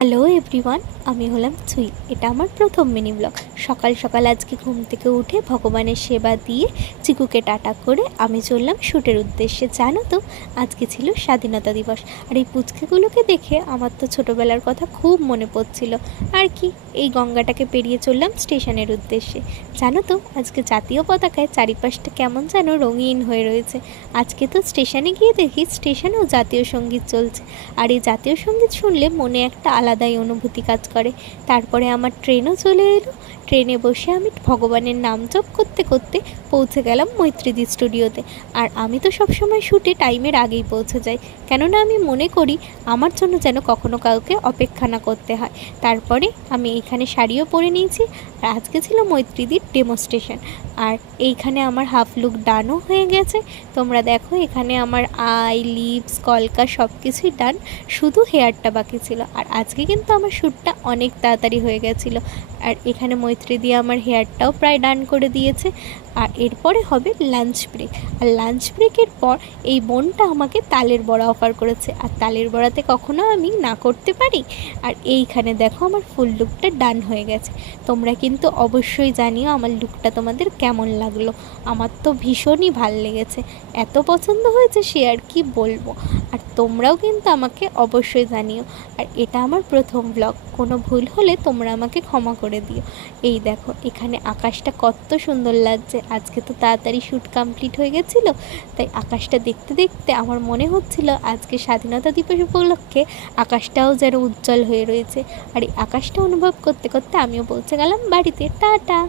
Hello everyone, আমি হলাম ছুঁই। এটা আমার প্রথম মিনি ব্লগ। সকাল সকাল আজকে ঘুম থেকে উঠে ভগবানের সেবা দিয়ে চিকুকে টাটা করে আমি চললাম শ্যুটের উদ্দেশ্যে। জানো তো, আজকে ছিল স্বাধীনতা দিবস। আর এই পুচকেগুলোকে দেখে আমার তো ছোটোবেলার কথা খুব মনে পড়ছিল। আর কি, এই গঙ্গাটাকে পেরিয়ে চললাম স্টেশনের উদ্দেশ্যে। জানো তো, আজকে জাতীয় পতাকায় চারিপাশটা কেমন যেন রঙিন হয়ে রয়েছে। আজকে তো স্টেশনে গিয়ে দেখি স্টেশনেও জাতীয় সঙ্গীত চলছে। আর এই জাতীয় সঙ্গীত শুনলে মনে একটা আলাদাই অনুভূতি কাজ করে। তারপরে আমার ট্রেনও চলে এলো। ট্রেনে বসে আমি ভগবানের নাম জপ করতে করতে পৌঁছে গেলাম মৈত্রীদি স্টুডিওতে। আর আমি তো সবসময় শ্যুটে টাইমের আগেই পৌঁছে যাই, কেননা আমি মনে করি আমার জন্য যেন কখনো কাউকে অপেক্ষা না করতে হয়। তারপরে আমি এইখানে শাড়িও পরে নিয়েছি। আর আজকে ছিল মৈত্রীদির ডেমনস্ট্রেশন। আর এইখানে আমার হাফ লুক ডানও হয়ে গেছে। তোমরা দেখো, এখানে আমার আই, লিপস, কলকা সব কিছুই ডান, শুধু হেয়ারটা বাকি ছিল। আর আজকে কিন্তু আমার শ্যুটটা অনেক তাড়াতাড়ি হয়ে গেছিলো। আর এখানে মৈত্রী দিয়ে আমার হেয়ারটাও প্রায় ডান করে দিয়েছে। আর এরপরে হবে লাঞ্চ ব্রেক। আর লাঞ্চ ব্রেকের পর এই বোনটা আমাকে তালের বড়া অফার করেছে। আর তালের বড়াতে কখনো আমি না করতে পারি। আর এইখানে দেখো আমার ফুল লুকটা ডান হয়ে গেছে। তোমরা কিন্তু অবশ্যই জানিও আমার লুকটা তোমাদের কেমন লাগলো। আমার তো ভীষণই ভাল লেগেছে, এত পছন্দ হয়েছে সে আর কি বলবো। আর তোমরাও কিন্তু আমাকে অবশ্যই জানিও। আর এটা আমার প্রথম ব্লগ, কোনো ভুল হলে তোমরা আমাকে ক্ষমা করে দিও। এই দেখো, এখানে আকাশটা কত সুন্দর লাগছে। আজকে তো তাড়াতাড়ি শ্যুট কমপ্লিট হয়ে গেছিলো, তাই আকাশটা দেখতে দেখতে আমার মনে হচ্ছিল আজকে স্বাধীনতা দিবস উপলক্ষে আকাশটাও যেন উজ্জ্বল হয়ে রয়েছে। আর এই আকাশটা অনুভব করতে করতে আমিও পৌঁছে গেলাম বাড়িতে। টাটা।